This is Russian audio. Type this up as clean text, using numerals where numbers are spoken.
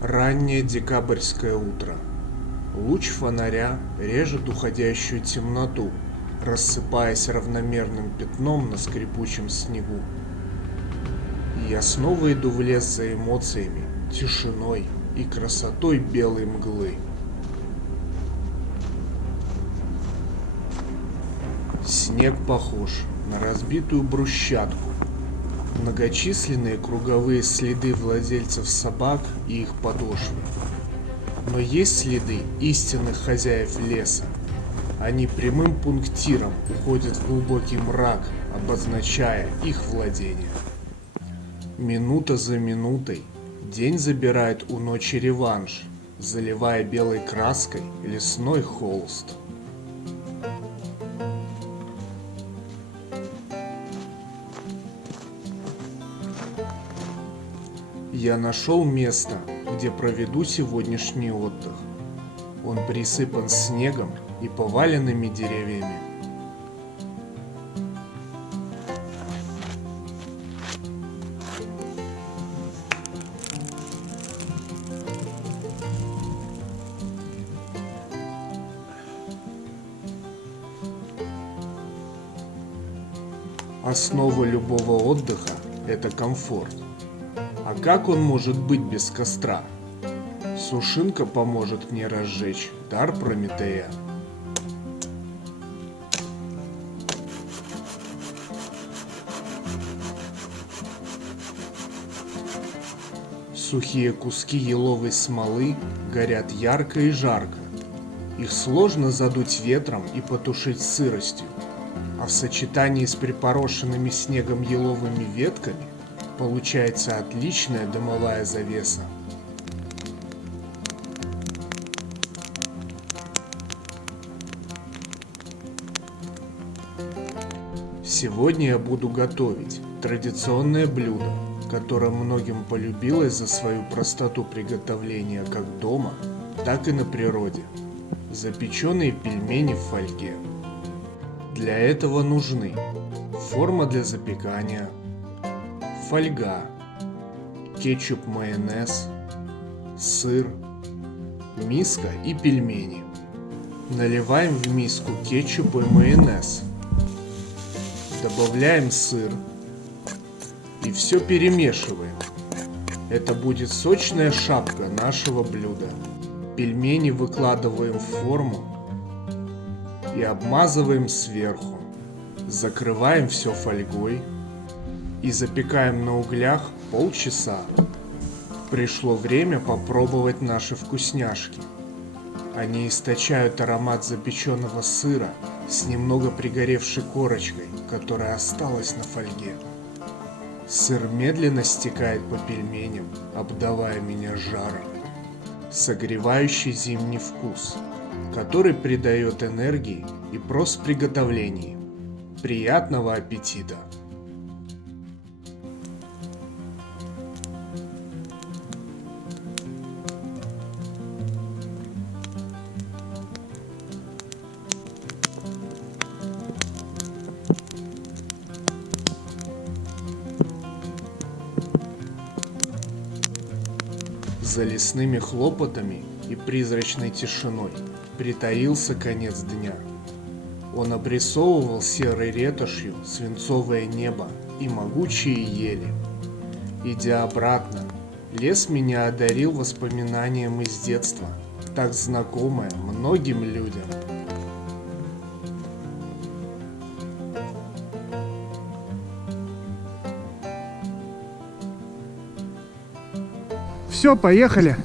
Раннее декабрьское утро. Луч фонаря режет уходящую темноту, рассыпаясь равномерным пятном на скрипучем снегу. И я снова иду в лес за эмоциями, тишиной и красотой белой мглы. Снег похож на разбитую брусчатку. Многочисленные круговые следы владельцев собак и их подошвы. Но есть следы истинных хозяев леса. Они прямым пунктиром уходят в глубокий мрак, обозначая их владение. Минута за минутой день забирает у ночи реванш, заливая белой краской лесной холст. Я нашел место, где проведу сегодняшний отдых. Он присыпан снегом и поваленными деревьями. Основа любого отдыха – это комфорт. А как он может быть без костра? Сушинка поможет мне разжечь дар Прометея. Сухие куски еловой смолы горят ярко и жарко. Их сложно задуть ветром и потушить сыростью, а в сочетании с припорошенными снегом еловыми ветками получается отличная дымовая завеса. Сегодня я буду готовить традиционное блюдо, которое многим полюбилось за свою простоту приготовления как дома, так и на природе. Запеченные пельмени в фольге. Для этого нужны форма для запекания, фольга, кетчуп-майонез, сыр, миска и пельмени. Наливаем в миску кетчуп и майонез. Добавляем сыр и все перемешиваем. Это будет сочная шапка нашего блюда. Пельмени выкладываем в форму и обмазываем сверху. Закрываем все фольгой и запекаем на углях полчаса. Пришло время попробовать наши вкусняшки. Они источают аромат запеченного сыра с немного пригоревшей корочкой, которая осталась на фольге. Сыр медленно стекает по пельменям, обдавая меня жаром. Согревающий зимний вкус, который придает энергии и прост в приготовлении. Приятного аппетита! За лесными хлопотами и призрачной тишиной притаился конец дня. Он обрисовывал серой ретушью свинцовое небо и могучие ели. Идя обратно, лес меня одарил воспоминанием из детства, так знакомое многим людям. Все, поехали.